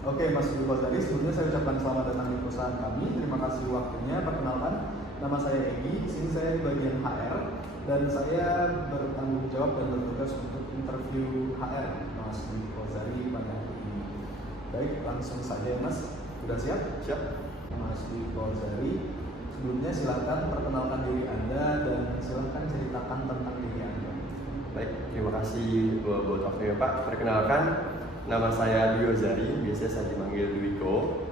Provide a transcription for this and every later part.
Oke, Mas Dwi Kozari, sebelumnya saya ucapkan selamat datang di perusahaan kami. Terima kasih waktunya. Perkenalkan, nama saya Egi. Di sini saya di bagian HR dan saya bertanggung jawab dan bertugas untuk interview HR Mas Dwi Kozari pada hari ini. Baik, langsung saja ya Mas. Sudah siap? Siap. Mas Dwi Kozari, sebelumnya silakan perkenalkan diri Anda dan silakan ceritakan tentang diri Anda. Baik, terima kasih buat waktunya Pak. Perkenalkan, nama saya Dwi Kozari, biasanya saya dipanggil Dwiko.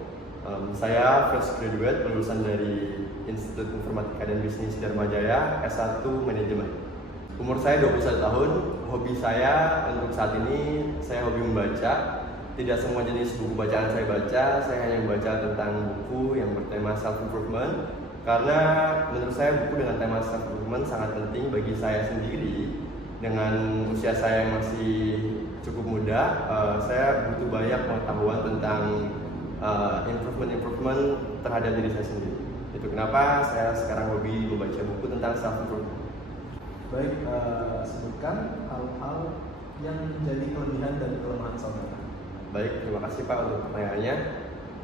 Saya fresh graduate lulusan dari Institut Informatika dan Bisnis Dharma Jaya, S1 Manajemen. Umur saya 21 tahun, hobi saya untuk saat ini, saya hobi membaca. Tidak semua jenis buku bacaan saya baca, saya hanya membaca tentang buku yang bertema self-improvement. Karena menurut saya buku dengan tema self-improvement sangat penting bagi saya sendiri. Dengan usia saya yang masih cukup muda, saya butuh banyak pengetahuan tentang improvement terhadap diri saya sendiri. Itu kenapa saya sekarang hobi membaca buku tentang self-improvement. Baik, sebutkan hal-hal yang menjadi kelebihan dan kelemahan saudara. Baik, terima kasih Pak untuk pertanyaannya.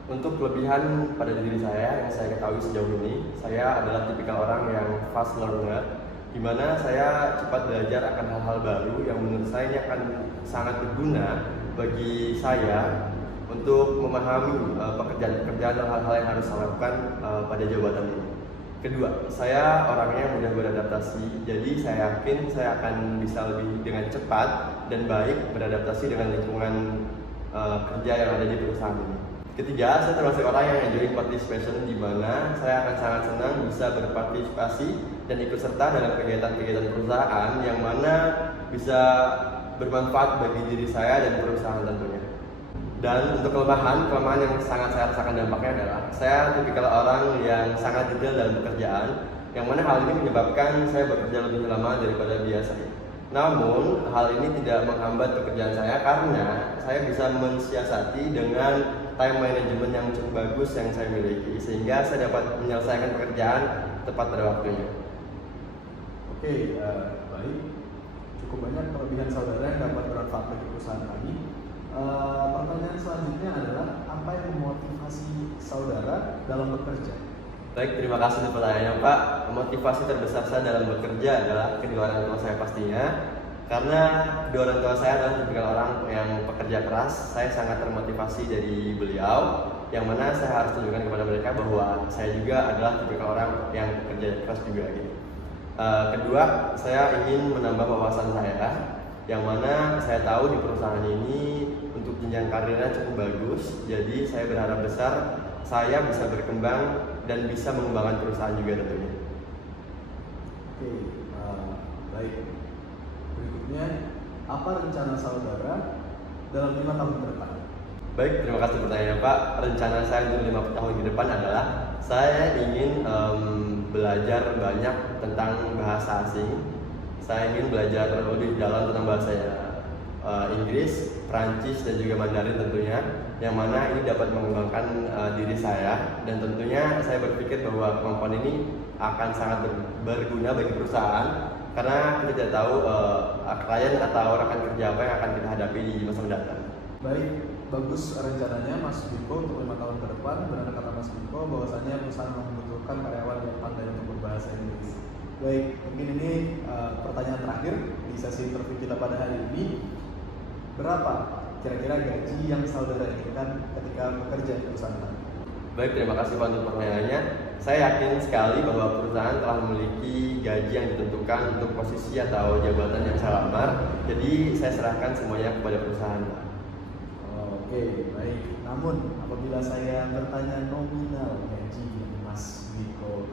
Untuk kelebihan pada diri saya yang saya ketahui sejauh ini, saya adalah tipikal orang yang fast learner, di mana saya cepat belajar akan hal-hal baru yang menurut saya ini akan sangat berguna bagi saya untuk memahami pekerjaan-pekerjaan dan hal-hal yang harus saya lakukan pada jabatan ini. Kedua, saya orangnya mudah beradaptasi, jadi saya yakin saya akan bisa lebih dengan cepat dan baik beradaptasi dengan lingkungan kerja yang ada di perusahaan ini. Ketiga, saya termasuk orang yang enjoy participation, di mana saya akan sangat senang bisa berpartisipasi dan ikut serta dalam kegiatan-kegiatan perusahaan yang mana bisa bermanfaat bagi diri saya dan perusahaan tentunya. Dan untuk kelemahan yang sangat saya rasakan dampaknya adalah saya tipikal orang yang sangat detail dalam pekerjaan, yang mana hal ini menyebabkan saya bekerja lebih lama daripada biasanya. Namun, hal ini tidak menghambat pekerjaan saya karena saya bisa mensiasati dengan time management yang cukup bagus yang saya miliki, sehingga saya dapat menyelesaikan pekerjaan tepat pada waktunya. Oke, baik. Cukup banyak kelebihan saudara yang dapat bermanfaat bagi perusahaan kami. Pertanyaan selanjutnya adalah apa yang memotivasi saudara dalam bekerja? Baik, terima kasih untuk pertanyaannya Pak. Motivasi terbesar saya dalam bekerja adalah kedua orang tua saya pastinya. Karena kedua orang tua saya adalah tipikal orang yang pekerja keras. Saya sangat termotivasi dari beliau, yang mana saya harus tunjukkan kepada mereka bahwa saya juga adalah tipikal orang yang pekerja keras juga gitu. Kedua, saya ingin menambah wawasan saya, yang mana saya tahu di perusahaan ini untuk jenjang karirnya cukup bagus. Jadi saya berharap besar saya bisa berkembang dan bisa mengembangkan perusahaan juga tentunya. Oke, baik. Berikutnya, apa rencana saudara dalam 5 tahun ke depan? Baik, terima kasih pertanyaannya Pak. Rencana saya untuk 5 tahun ke depan adalah saya ingin belajar banyak tentang bahasa asing. Saya ingin belajar lebih dalam tentang bahasa Inggris, Prancis, dan juga Mandarin tentunya, yang mana ini dapat mengembangkan diri saya, dan tentunya saya berpikir bahwa kemampuan ini akan sangat berguna bagi perusahaan karena kita tidak tahu klien atau rekan kerja apa yang akan kita hadapi di masa mendatang. Baik, bagus rencananya Mas Biko untuk 5 tahun ke depan. Benar kata Mas Biko bahwasanya perusahaan membutuhkan karyawan yang pandai untuk berbahasa Inggris. Baik, mungkin ini pertanyaan terakhir di sesi interview kita pada hari ini. Berapa kira-kira gaji yang saudara inginkan ketika bekerja di perusahaan kami? Baik, terima kasih Pak untuk pertanyaannya. Saya yakin sekali bahwa perusahaan telah memiliki gaji yang ditentukan untuk posisi atau jabatan yang saya lamar. Jadi saya serahkan semuanya kepada perusahaan. Oke, baik. Namun apabila saya bertanya nominal gaji yang Mas Biko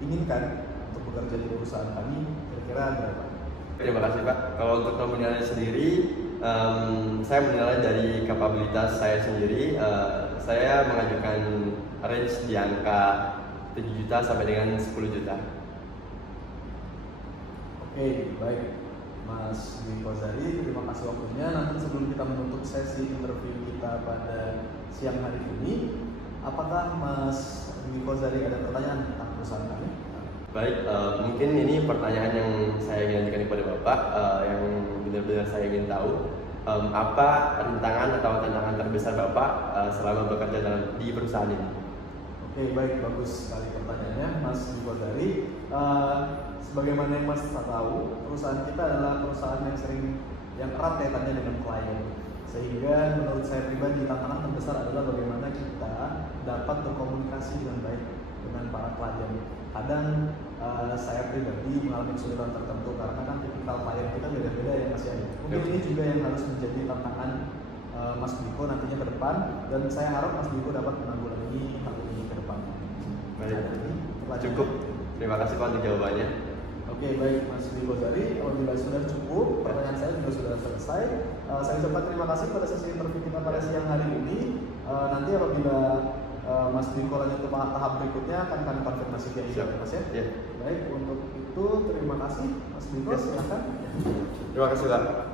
inginkan untuk bekerja di perusahaan kami, kira-kira berapa? Terima kasih Pak. Kalau untuk nominalnya sendiri, saya menilai dari kapabilitas saya sendiri. Saya mengajukan range di angka 7 juta sampai dengan 10 juta. Oke, baik. Mas Dwi Kozari, terima kasih waktunya. Namun sebelum kita menutup sesi interview kita pada siang hari ini, apakah Mas Dwi Kozari ada pertanyaan tentang perusahaan kami? Baik, mungkin ini pertanyaan yang saya ingin ajukan kepada Bapak, yang benar-benar saya ingin tahu. apa rintangan atau tantangan terbesar Bapak selama bekerja di perusahaan ini? Oke, baik, bagus sekali pertanyaannya, Mas Diko Dari. Sebagaimana yang Mas tahu, perusahaan kita adalah perusahaan yang erat kaitannya dengan klien. Sehingga menurut saya pribadi tantangan terbesar adalah bagaimana kita dapat berkomunikasi dengan baik dengan para klien. Kadang saya pribadi mengalami kesulitan tertentu karena kan tipikal klien kita beda-beda ya Mas ya. Mungkin ini juga yang harus menjadi tantangan Mas Diko nantinya ke depan, dan saya harap Mas Diko dapat menanggulangi hal ini ke depan. Baik, cukup. Terima kasih Pak untuk jawabannya. Oke, baik Mas Diko Dari, apabila sudah cukup, pertanyaan saya juga sudah selesai. Saya ucapkan terima kasih pada sesi interview kita pada siang hari ini. Nanti apabila Mas Diko lanjut ke tahap berikutnya akan kami konfirmasi via email, Mas ya. Yeah. Baik, untuk itu terima kasih Mas Diko, silakan. Terima kasih Pak.